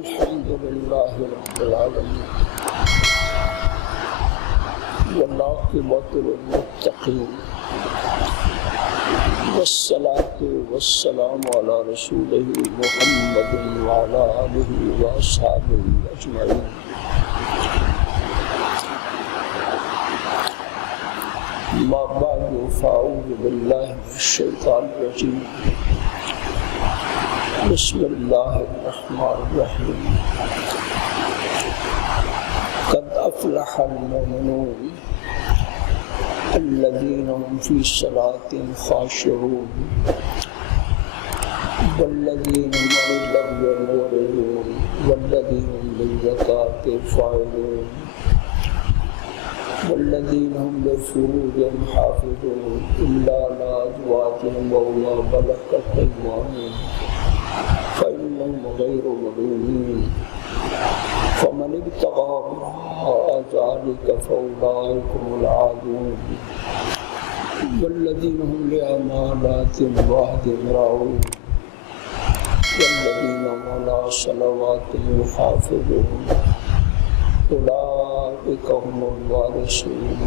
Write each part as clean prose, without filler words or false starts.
الحمد لله رب العالمين والعاقبة للمتقين والصلاة والسلام على رسوله محمد وعلى آله وأصحابه أجمعين. ما بعد فأعوذ بالله من الشيطان الرجيم. بسم الله الرحمن الرحيم. قد أفلح المؤمنون الذين هم في صلاتهم خاشعون والذين هم عن اللغو معرضون والذين هم للزكاة فاعلون والذين هم لفروجهم حافظون إلا على أزواجهم وما ملكت أيمانهم فإنهم غير ملومين فمن ابتغى وراء ذلك فأولئك هم العادون والذين هم لأماناتهم وعهدهم راعون والذين هم على صلواتهم يحافظون أولئك هم الوارثون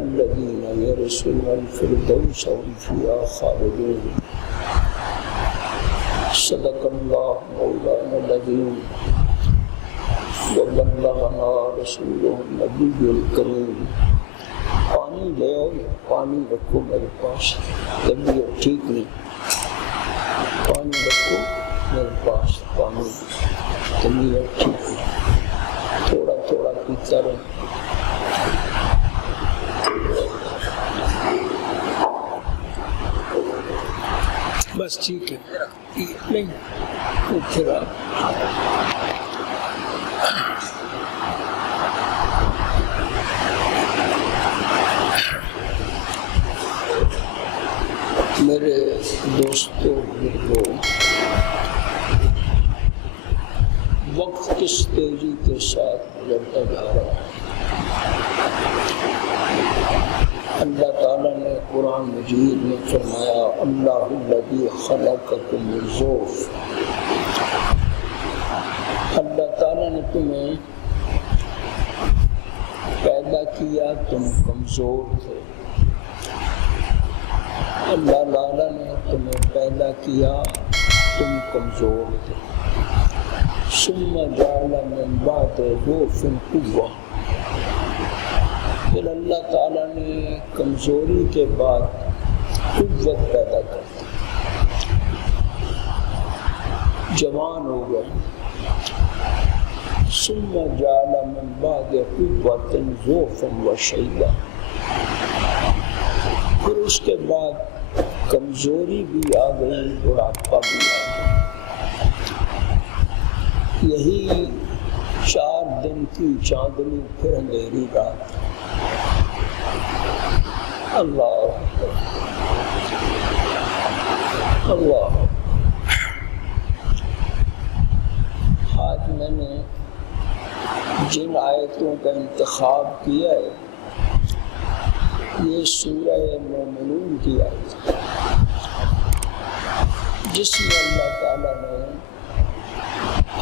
الذين يرثون الفردوس هم فيها خالدون. صدق الله مولانا العظيم وبلغنا رسوله النبي الكريم. پانی لے آؤ، پانی رکھو میرے پاس، طبیعت ٹھیک نہیں، پانی رکھو میرے پاس، پانی طبیعت ٹھیک نہیں، تھوڑا تھوڑا پیتا رہو. بس ٹھیک ہے، نہیں پھر میرے دوستوں بزرگوں، وقت کس تیزی کے ساتھ گزرتا جا رہا ہے. اللہ تعالیٰ نے قرآن مجید میں فرمایا اللہ الذی خلقکم من ضعف. اللہ تعالیٰ نے تمہیں پیدا کیا، تم کمزور تھے. اللہ تعالیٰ نے تمہیں پیدا کیا، تم کمزور تھے. ثم جعل من بعد ضعف قوة. پھر اللہ تعالیٰ نے کمزوری کے بعد قوت پیدا کر دی، جوان ہو گئے. ثم جعل من بعد قوة ضعفا وشيبا. پھر اس کے بعد کمزوری بھی آ گئی، بڑھاپا بھی آ گیا. یہی 4 دن کی چاندنی پھر اندھیری رات. اللہ اللہ. آج میں نے جن آیتوں کا انتخاب کیا ہے یہ سورہ مومنون کی آیت ہے، جس میں اللہ تعالیٰ نے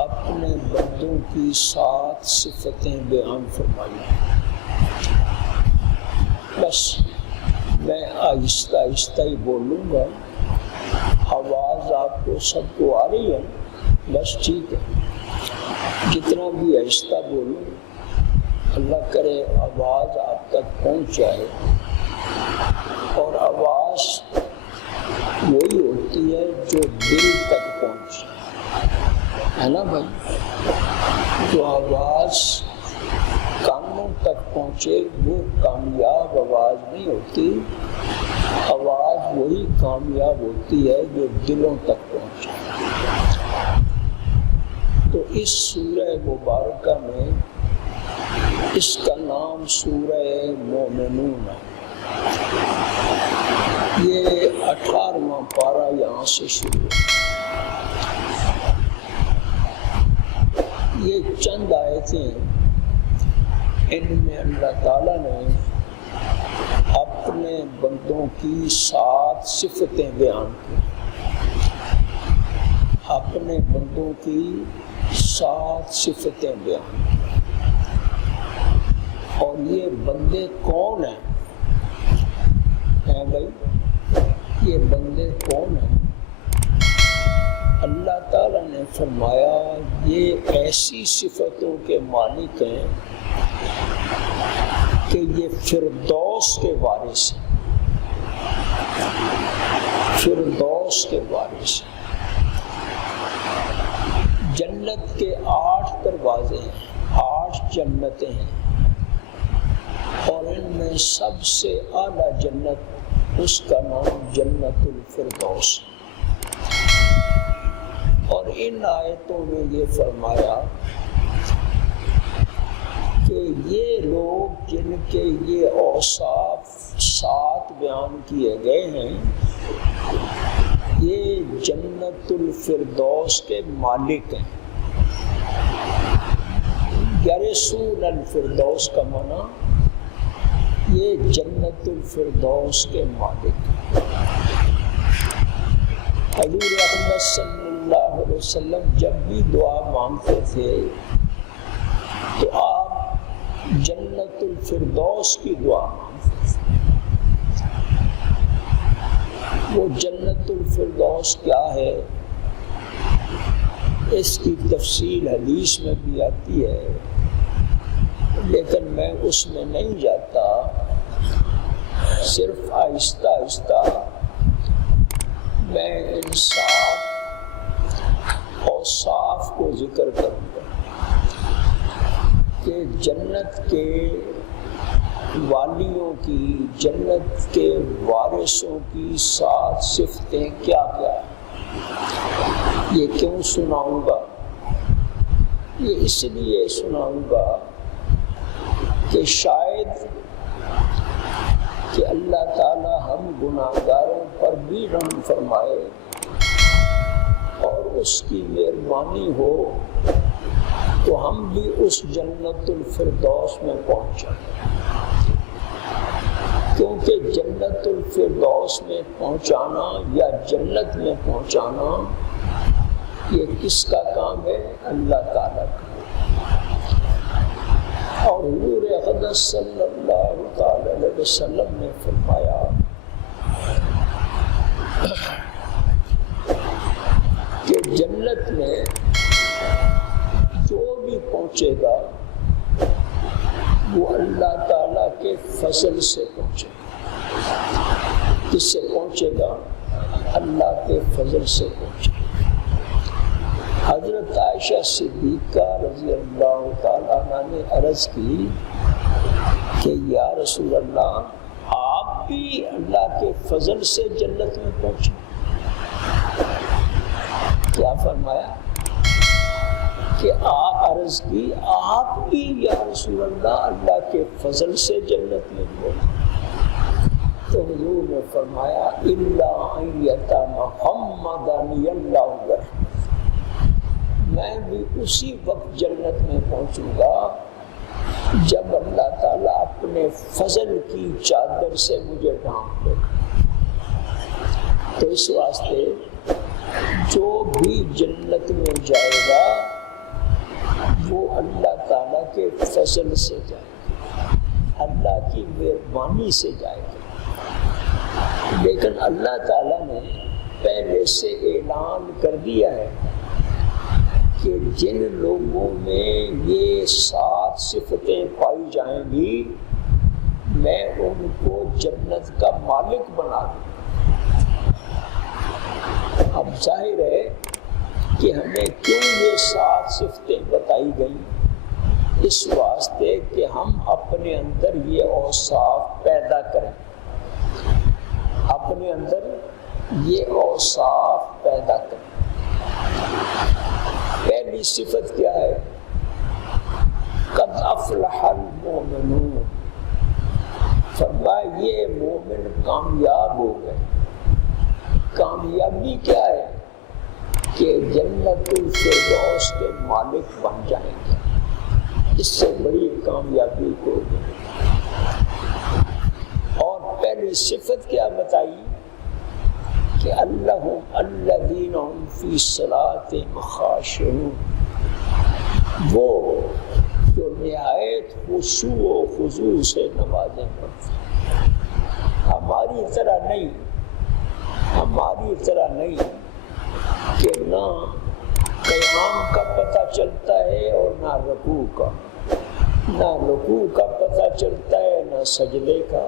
اپنے بندوں کی 7 صفتیں بیان فرمائی. بس میں آہستہ آہستہ ہی بولوں گا، آواز آپ کو سب کو آ رہی ہے؟ بس ٹھیک ہے، جتنا بھی آہستہ بولوں اللہ کرے آواز آپ تک پہنچ جائے. اور آواز وہی ہوتی ہے جو دل تک پہنچے، ہے نا بھائی؟ جو آواز کانوں تک پہنچے وہ کامیاب آواز نہیں ہوتی. آواز وہی کامیاب ہوتی ہے جو دلوں تک پہنچے. تو اس سورہ مبارکہ میں اس کا نام سورہ مومنون ہے. یہ 18واں پارہ یہاں سے شروع ہے. یہ چند آیتیں ان میں اللہ تعالیٰ نے اپنے بندوں کی 7 صفتیں بیان کی. اپنے اپنے بندوں کی 7 صفتیں بیان، اور یہ بندے کون ہیں بھائی؟ یہ بندے کون ہیں؟ اللہ تعالیٰ نے فرمایا یہ ایسی صفتوں کے مالک ہیں کہ یہ فردوس کے وارث ہیں، فردوس کے وارث ہیں۔ جنت کے 8 دروازے ہیں، 8 جنتیں ہیں، اور ان میں سب سے اعلیٰ جنت، اس کا نام جنت الفردوس۔ اور ان آیتوں میں یہ فرمایا کہ یہ لوگ جن کے یہ اوصاف 7 بیان کیے گئے ہیں، یہ جنت الفردوس کے مالک ہیں۔ یرثون الفردوس کا معنی یہ جنت الفردوس کے مالک ہیں۔ حضور اکرم صلی اللہ علیہ وسلم جب بھی دعا مانگتے تھے تو آپ جنت الفردوس کی دعا مانگتے تھے۔ وہ جنت الفردوس کیا ہے، اس کی تفصیل حدیث میں بھی آتی ہے، لیکن میں اس میں نہیں جاتا، صرف آہستہ آہستہ میں ان 7 اوصاف کو ذکر کروں گا کہ جنت کے والیوں کی، جنت کے وارثوں کی 7 صفتیں کیا کیا ہیں۔ یہ کیوں سناؤں گا؟ یہ اس لیے سناؤں گا کہ شاید کہ اللہ تعالی ہم گناہگاروں پر بھی رحم فرمائے اور اس کی مہربانی ہو تو ہم بھی اس جنت الفردوس میں پہنچ جائیں، کیونکہ جنت الفردوس میں پہنچانا یا جنت میں پہنچانا یہ کس کا کام ہے؟ اللہ تعالیٰ کا۔ اور حضور اقدس صلی اللہ تعالی علیہ وسلم نے فرمایا کہ جنت میں جو بھی پہنچے گا وہ اللہ تعالیٰ کے فضل سے پہنچے گا۔ کس سے پہنچے گا؟ اللہ کے فضل سے پہنچے گا۔ حضرت عائشہ صدیقہ رضی اللہ تعالیٰ عنہ نے عرض کی کہ یا رسول اللہ آپ بھی اللہ کے فضل سے جنت میں پہنچے۔ کیا فرمایا کہ آپ عرض کی آپ بھی یا رسول اللہ اللہ کے فضل سے جنت میں پہنچے؟ تو حضور نے فرمایا الا ان یأتی محمدً اللہ، میں بھی اسی وقت جنت میں پہنچوں گا جب اللہ تعالیٰ اپنے فضل کی چادر سے مجھے ڈھانپ لے گا۔ تو اس واسطے جو بھی جنت میں جائے گا وہ اللہ تعالیٰ کے فضل سے جائے گا، اللہ کی مہربانی سے جائے گا۔ لیکن اللہ تعالیٰ نے پہلے سے اعلان کر دیا ہے کہ جن لوگوں میں یہ 7 صفتیں پائی جائیں گی میں ان کو جنت کا مالک بنا دوں۔ اب ظاہر ہے کہ ہمیں کیوں یہ 7 صفتیں بتائی گئیں؟ اس واسطے کہ ہم اپنے اندر یہ اوصاف پیدا کریں، اپنے اندر یہ اوصاف پیدا کریں۔ پہلی صفت کیا ہے؟ قد افلح المؤمنون، فرمایا یہ مومن کامیاب ہو گئے۔ کامیابی کیا ہے؟ کہ جنت الفردوس کے مالک بن جائیں گے۔ اس سے بڑی کامیابی کو اور پہلی صفت کیا بتائی کہ الذین هم فی صلاتہم خاشعون، وہ جو نہایت خشوع و خضوع سے نمازیں پڑھتے ہیں۔ ہماری طرح نہیں کہ نہ قیام کا پتہ چلتا ہے اور نہ رکوع کا، نہ رکوع کا پتہ چلتا ہے نہ سجدے کا،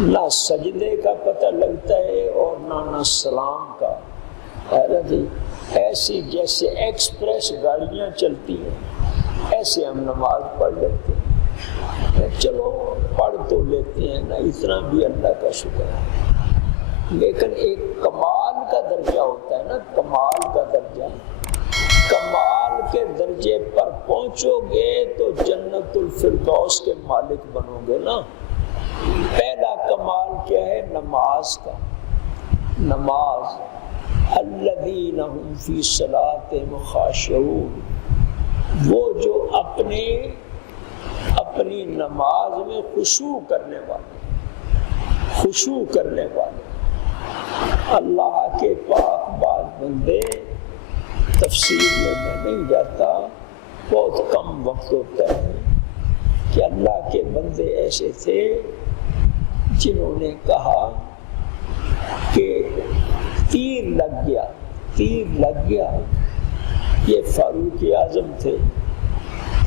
نہ سجدے کا پتہ لگتا ہے اور نہ سلام کا۔ ایسی جیسے ایکسپریس گاڑیاں چلتی ہیں ایسے ہم نماز پڑھ لیتے ہیں، چلو پڑھ تو لیتے ہیں، نہ اتنا بھی اللہ کا شکر ہے، لیکن ایک کمال کا درجہ ہوتا ہے نا، کمال کا درجہ، کمال کے درجے پر پہنچو گے تو جنت الفردوس کے مالک بنو گے نا۔ پہلا کمال کیا ہے؟ نماز کا، نماز، الذین هم فی صلاتہم خاشعون، وہ جو اپنی نماز میں خشوع کرنے والے، اللہ کے پاک باز بندے، تفسیر میں نہیں جاتا، بہت کم وقت ہوتا ہے کہ اللہ کے بندے ایسے تھے جنہوں نے کہا کہ تیر لگ گیا، یہ فاروق اعظم تھے،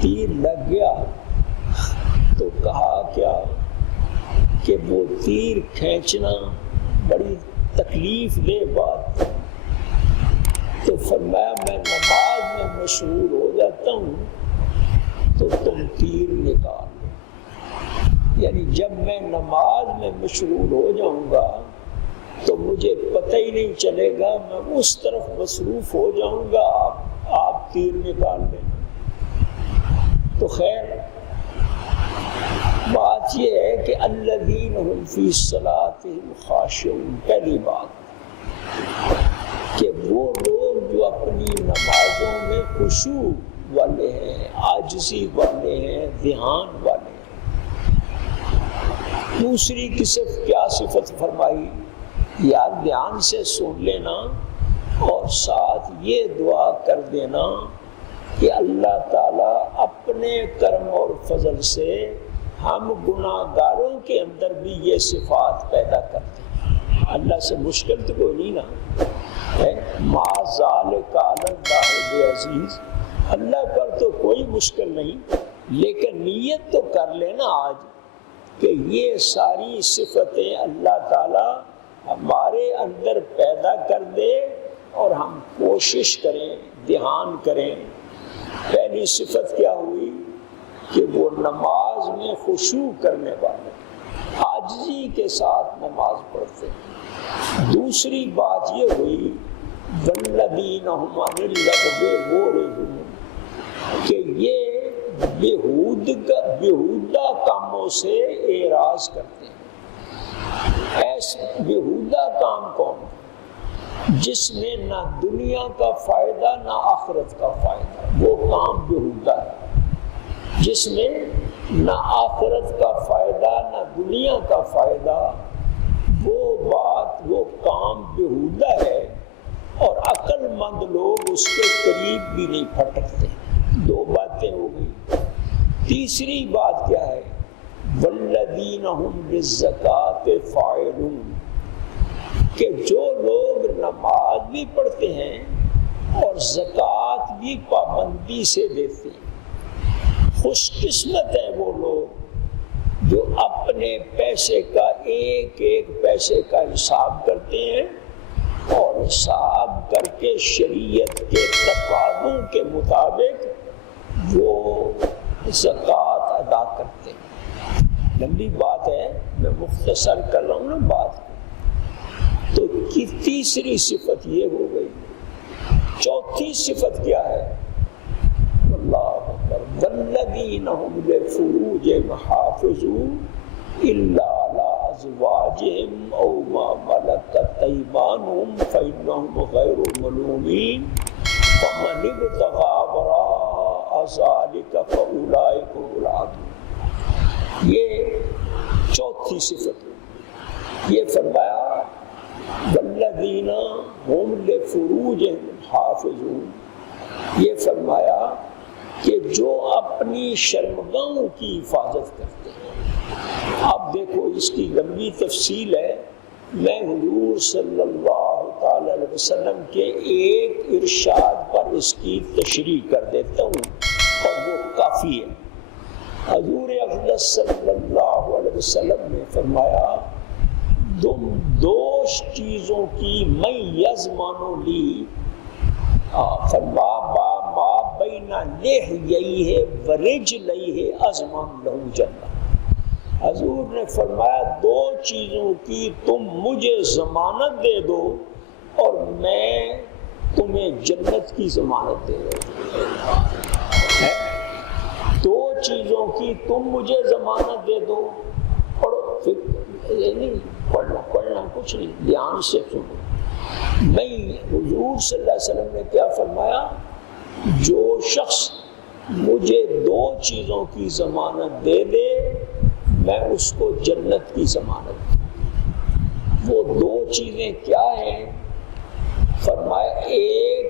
تیر لگ گیا تو کہا کیا کہ وہ تیر کھینچنا بڑی تکلیف دہ بات، تو فرمایا میں نماز میں مشغول ہو جاتا ہوں تو تم تیر نکال لو، یعنی جب میں نماز میں مشغول ہو جاؤں گا تو مجھے پتہ ہی نہیں چلے گا، میں اس طرف مصروف ہو جاؤں گا، آپ تیر نکال لیں۔ تو خیر بات یہ ہے کہ الذین هم فی صلاتہم خاشعون، پہلی بات کہ وہ لوگ جو اپنی نمازوں میں خشوع والے ہیں، عاجزی والے ہیں، دھیان والے ہیں۔ دوسری قسم کیا صفت فرمائی؟ یار دھیان سے سن لینا اور ساتھ یہ دعا کر دینا کہ اللہ تعالیٰ اپنے کرم اور فضل سے ہم گناہ گاروں کے اندر بھی یہ صفات پیدا کرتے ہیں۔ اللہ سے مشکل تو کوئی نہیں نا، ما ذالک علی اللہ بعزیز، اللہ پر تو کوئی مشکل نہیں، لیکن نیت تو کر لینا آج کہ یہ ساری صفتیں اللہ تعالیٰ ہمارے اندر پیدا کر دے اور ہم کوشش کریں، دھیان کریں۔ پہلی صفت کیا ہوئی کہ وہ نماز میں خشوع کرنے والے، عاجزی کے ساتھ نماز پڑھتے۔ دوسری بات یہ ہوئی والذین هم عن اللغو معرضون، کہ یہ بیہودہ کاموں سے اعراض کرتے ہیں۔ ایسے بیہودہ کام کون؟ جس میں نہ دنیا کا فائدہ نہ آخرت کا فائدہ، وہ کام بیہودہ ہے۔ جس میں نہ آخرت کا فائدہ نہ دنیا کا فائدہ، وہ بات، وہ کام بیہودہ ہے، اور عقل مند لوگ اس کے قریب بھی نہیں پھٹکتے۔ دو باتیں ہو گئی۔ تیسری بات کیا ہے؟ والذین هم للزکاۃ فاعلون، کہ جو لوگ نماز بھی پڑھتے ہیں اور زکوٰۃ بھی پابندی سے دیتے ہیں، خوش قسمت ہیں وہ لوگ جو اپنے پیسے کا ایک ایک پیسے کا حساب کرتے ہیں اور حساب کر کے شریعت کے تقاضوں کے مطابق وہ زکوٰۃ ادا کرتے ہیں۔ لمبی بات ہے، میں مختصر کر رہا ہوں نا بات کو۔ تو تیسری صفت یہ ہو گئی۔ چوتھی صفت کیا ہے؟ اللہ اکبر، والذین هم لفروجہم حافظون الا علی ازواجہم او ما ملکت ایمانہم فانہم غیر ملومین فمن ابتغی وراء ذلک فاولئک هم العادون۔ یہ چوتھی صفت، یہ فرمایا والذین هم لفروجہم حافظون، یہ فرمایا کہ جو اپنی شرمگاہوں کی حفاظت کرتے ہیں۔ اب دیکھو اس کی لمبی تفصیل ہے، میں حضور صلی اللہ تعالی علیہ وسلم کے ایک ارشاد پر اس کی تشریح کر دیتا ہوں اور وہ کافی ہے۔ حضور اقدس صلی اللہ علیہ وسلم نے فرمایا تم دو چیزوں کی میں یزمانو لی فرما با ما بین لحییہ ورجلیہ ازمان لہو جنہ۔ حضور نے فرمایا دو چیزوں کی تم مجھے ضمانت دے دو اور میں تمہیں جنت کی ضمانت دے دوں۔ دو چیزوں کی تم مجھے ضمانت دے دو، پڑھو نہیں پڑھنا کچھ نہیں، دھیان سے سنو۔ میں حضور صلی اللہ علیہ وسلم نے کیا فرمایا، جو شخص مجھے دو چیزوں کی ضمانت دے دے میں اس کو جنت کی ضمانت دوں۔ وہ دو چیزیں کیا ہیں؟ فرمایا ایک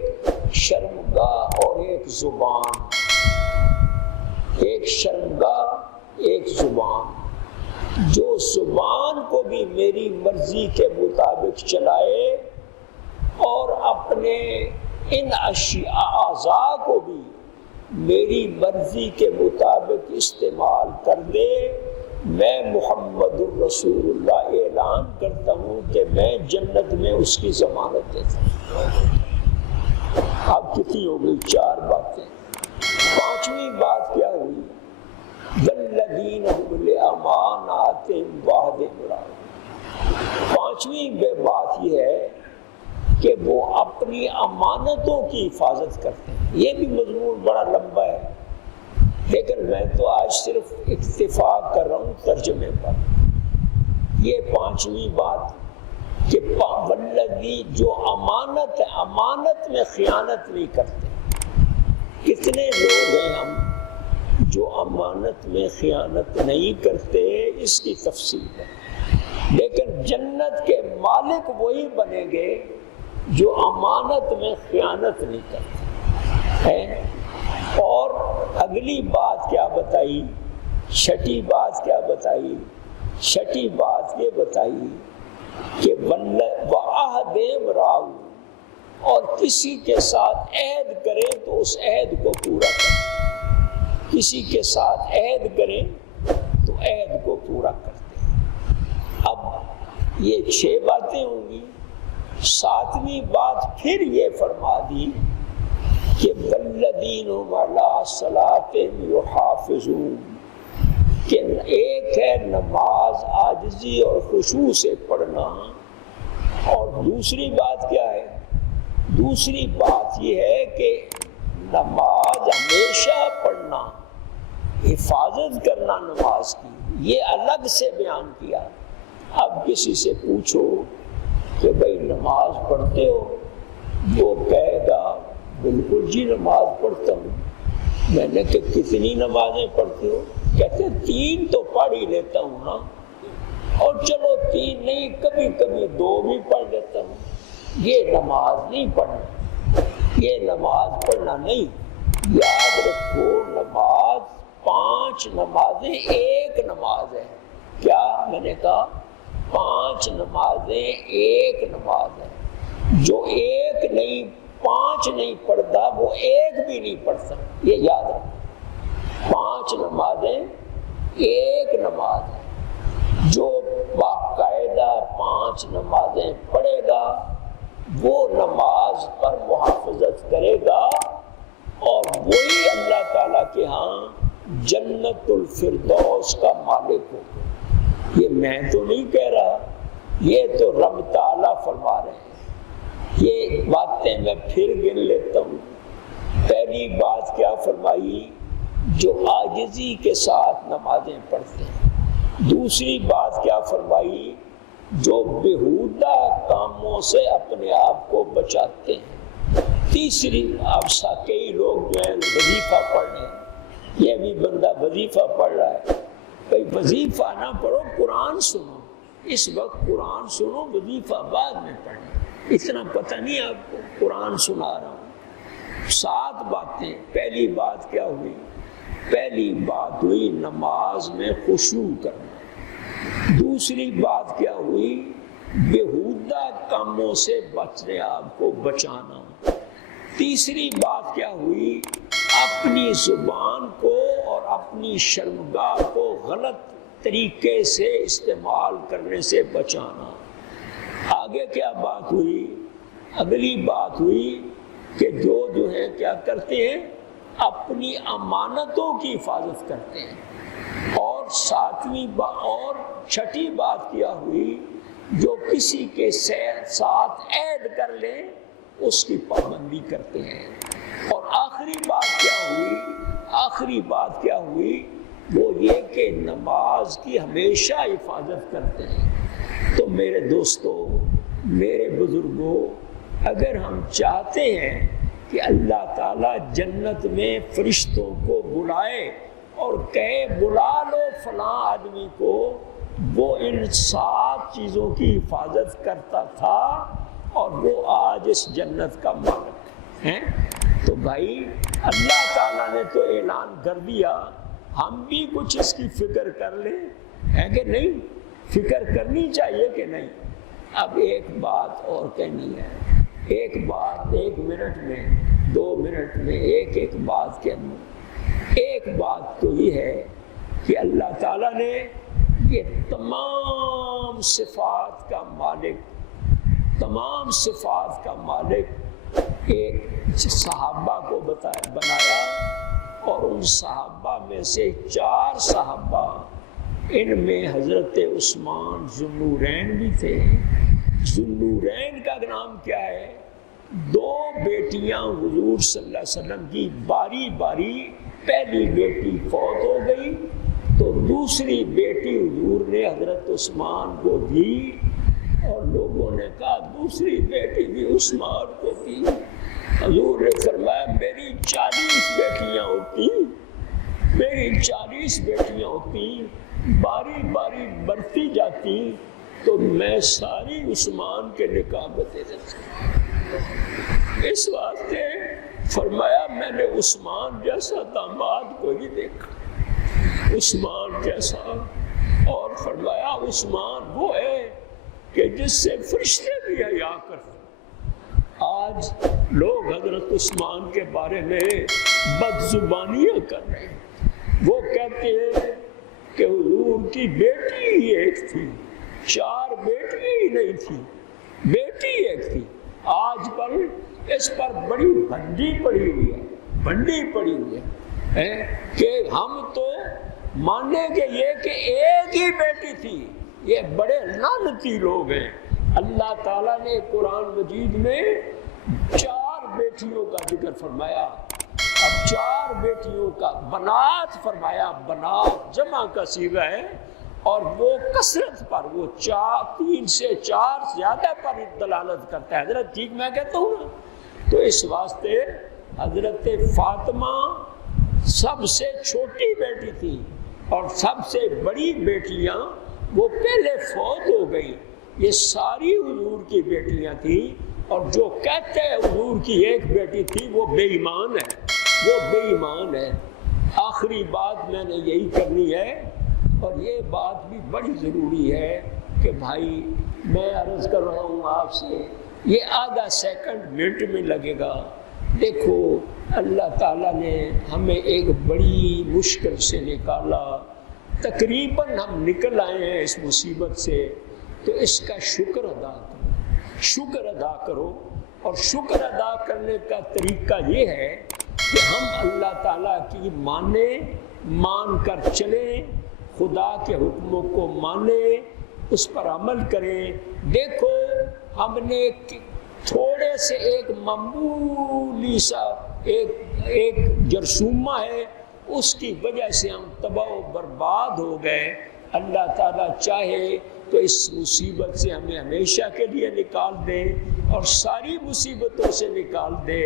شرمگاہ اور ایک زبان، ایک شرمگاہ ایک زبان۔ جو زبان کو بھی میری مرضی کے مطابق چلائے اور اپنے ان اعضاء کو بھی میری مرضی کے مطابق استعمال کر دے، میں محمد الرسول اللہ اعلان کرتا ہوں کہ میں جنت میں اس کی ضمانت دیتا ہوں۔ اب کتنی ہو گئی؟ چار باتیں۔ پانچویں بات کیا ہوئی؟ والذین هم لاماناتہم وعہدہم راعون۔ پانچویں بات یہ ہے کہ وہ اپنی امانتوں کی حفاظت کرتے ہیں۔ یہ بھی مضمون بڑا لمبا ہے لیکن میں تو آج صرف اکتفا کر رہا ہوں ترجمے پر۔ یہ پانچویں بات کہ والذی جو امانت ہے، امانت میں خیانت نہیں کرتے۔ کتنے لوگ ہیں ہم جو امانت میں خیانت نہیں کرتے، اس کی تفصیل ہے، لیکن جنت کے مالک وہی بنیں گے جو امانت میں خیانت نہیں کرتے ہیں۔ اور اگلی بات کیا بتائی؟ چھٹی بات کیا بتائی؟ چھٹی بات یہ بتائی کہ وعہدہم راعون، اور کسی کے ساتھ عہد کریں تو اس عہد کو پورا کریں۔ کسی کے ساتھ عہد کریں تو عہد کو پورا کرتے ہیں۔ اب یہ 6 باتیں ہوں گی۔ 7ویں بات پھر یہ فرما دی کہ والذین هم علی صلاتہم یحافظون، کہ ایک ہے نماز عاجزی اور خشوع سے پڑھنا، اور دوسری بات کیا ہے؟ دوسری بات یہ ہے کہ نماز ہمیشہ پڑھنا، حفاظت کرنا نماز کی، یہ الگ سے بیان کیا۔ اب کسی سے پوچھو کہ بھئی نماز پڑھتے ہو؟ وہ کہے گا بالکل جی نماز پڑھتا ہوں۔ میں نے کہ کتنی نمازیں پڑھتے ہو؟ کہتے 3 تو پڑھ ہی لیتا ہوں نا، اور چلو 3 نہیں کبھی کبھی 2 بھی پڑھ لیتا ہوں۔ یہ نماز نہیں پڑھنا، یہ نماز پڑھنا نہیں۔ یاد رکھو نماز 5 نمازیں ایک نماز ہے۔ کیا میں نے کہا؟ 5 نمازیں ایک نماز ہے۔ جو ایک نہیں 5 نہیں پڑھتا وہ ایک بھی نہیں پڑھتا، یہ یاد رکھو۔ 5 نمازیں ایک نماز ہے۔ جو باقاعدہ 5 نمازیں پڑھے گا وہ نماز پر محافظت کرے گا، اور وہی اللہ تعالیٰ کے ہاں جنت الفردوس کا مالک ہوگا۔ یہ میں تو نہیں کہہ رہا، یہ تو رب تعالیٰ فرما رہے ہیں۔ یہ باتیں میں پھر گن لیتا ہوں۔ پہلی بات کیا فرمائی؟ جو عاجزی کے ساتھ نمازیں پڑھتے ہیں۔ دوسری بات کیا فرمائی؟ جو بیہودہ کاموں سے اپنے آپ کو بچاتے ہیں۔ تیسری، آپ کئی لوگ جو ہیں وظیفہ پڑھ رہے ہیں، یہ بھی بندہ وظیفہ پڑھ رہا ہے، بھائی وظیفہ نہ پڑھو، قرآن سنو، اس وقت قرآن سنو، وظیفہ بعد میں پڑھیں۔ اتنا پتہ نہیں آپ کو، قرآن سنا رہا ہوں۔ 7 باتیں۔ پہلی بات کیا ہوئی؟ پہلی بات ہوئی نماز میں خشوع کرنا۔ دوسری بات کیا ہوئی؟ بیہودہ کاموں سے بچنے آپ کو بچانا۔ تیسری بات کیا ہوئی؟ اپنی زبان کو اور اپنی شرمگاہ کو غلط طریقے سے استعمال کرنے سے بچانا۔ آگے کیا بات ہوئی؟ اگلی بات ہوئی کہ جو ہیں کیا کرتے ہیں؟ اپنی امانتوں کی حفاظت کرتے ہیں۔ اور 7ویں اور 6ٹھی بات کیا ہوئی؟ جو کسی کے ساتھ عہد کر لیں اس کی پابندی کرتے ہیں۔ اور آخری بات کیا ہوئی؟ آخری بات کیا ہوئی؟ وہ یہ کہ نماز کی ہمیشہ حفاظت کرتے ہیں۔ تو میرے دوستو، میرے بزرگوں، اگر ہم چاہتے ہیں کہ اللہ تعالیٰ جنت میں فرشتوں کو بلائے اور کہے بلا لو فلاں آدمی کو، وہ ان 7 چیزوں کی حفاظت کرتا تھا اور وہ آج اس جنت کا مالک ہے۔ تو بھائی اللہ تعالیٰ نے تو اعلان کر دیا، ہم بھی کچھ اس کی فکر کر لیں، ہے کہ نہیں؟ فکر کرنی چاہیے کہ نہیں؟ اب ایک بات اور کہنی ہے، ایک بات 1 منٹ میں 2 منٹ میں ایک بات کہنی۔ ایک بات تو یہ ہے کہ اللہ تعالیٰ نے یہ تمام صفات کا مالک، تمام صفات کا مالک ایک صحابہ کو بنایا، اور ان صحابہ میں سے 4 صحابہ، ان میں حضرت عثمان ذوالنورین بھی تھے۔ ذوالنورین کا نام کیا ہے؟ 2 بیٹیاں حضور صلی اللہ علیہ وسلم کی باری باری، پہلی بیٹی فوت ہو گئی تو دوسری بیٹی حضور نے حضرت عثمان کو دی، اور لوگوں نے کہا دوسری بیٹی بھی عثمان کو دی۔ حضور نے فرمایا میری 40 بیٹیاں ہوتی، میری 40 بیٹیاں ہوتی، باری باری بڑھتی جاتی تو میں ساری عثمان کے نکاح دے دیتا۔ اس واسطے فرمایا میں نے عثمان جیسا داماد کو نہیں دیکھا، عثمان جیسا۔ اور فرمایا عثمان وہ ہے کہ جس سے فرشتے بھی حیا کرتے۔ آج لوگ حضرت عثمان کے بارے میں بد زبانیاں کر رہے ہیں۔ وہ کہتے ہیں کہ حضور کی بیٹی ہی ایک تھی، 4 بیٹیاں ہی نہیں تھی، بیٹی ایک تھی۔ آج پر اس پر بڑی بھنڈی پڑی ہوئی ہے، بھنڈی پڑی ہوئی ہے کہ ہم تو مانیں گے یہ کہ ایک ہی بیٹی تھی۔ یہ بڑے لعنتی لوگ ہیں۔ اللہ تعالیٰ نے قرآن مجید میں 4 بیٹیوں کا ذکر فرمایا، اب 4 بیٹیوں کا بنات فرمایا، بنات جمع کا صیغہ ہے، اور وہ کثرت پر، وہ 3 سے 4 زیادہ پر دلالت کرتا ہے۔ حضرت ٹھیک میں کہتا ہوں نا؟ تو اس واسطے حضرت فاطمہ سب سے چھوٹی بیٹی تھی، اور سب سے بڑی بیٹیاں وہ پہلے فوت ہو گئی۔ یہ ساری حضور کی بیٹیاں تھیں، اور جو کہتے ہیں حضور کی ایک بیٹی تھی وہ بے ایمان ہے، وہ بے ایمان ہے۔ آخری بات میں نے یہی کرنی ہے، اور یہ بات بھی بڑی ضروری ہے کہ بھائی میں عرض کر رہا ہوں آپ سے، یہ آدھا سیکنڈ منٹ میں لگے گا۔ دیکھو اللہ تعالیٰ نے ہمیں ایک بڑی مشکل سے نکالا، تقریباً ہم نکل آئے ہیں اس مصیبت سے، تو اس کا شکر ادا کرو، شکر ادا کرو۔ اور شکر ادا کرنے کا طریقہ یہ ہے کہ ہم اللہ تعالیٰ کی مان کر چلیں، خدا کے حکموں کو مانیں، اس پر عمل کریں۔ دیکھو ہم نے تھوڑے سے ایک معمولی سا ایک جرثومہ ہے، اس کی وجہ سے ہم تباہ و برباد ہو گئے۔ اللہ تعالیٰ چاہے تو اس مصیبت سے ہمیں ہمیشہ کے لیے نکال دے، اور ساری مصیبتوں سے نکال دے۔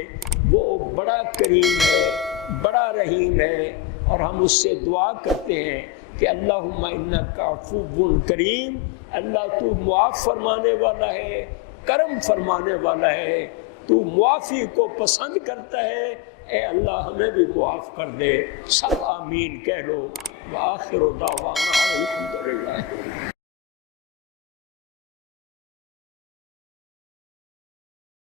وہ بڑا کریم ہے، بڑا رحیم ہے، اور ہم اس سے دعا کرتے ہیں کہ اللہم انک عفو کریم، اللہ تو معاف فرمانے والا ہے، کرم فرمانے والا ہے، تو معافی کو پسند کرتا ہے، اے اللہ ہمیں بھی معاف کر دے۔ سب آمین کہہ لو۔ وآخر دعوانا الحمدللہ۔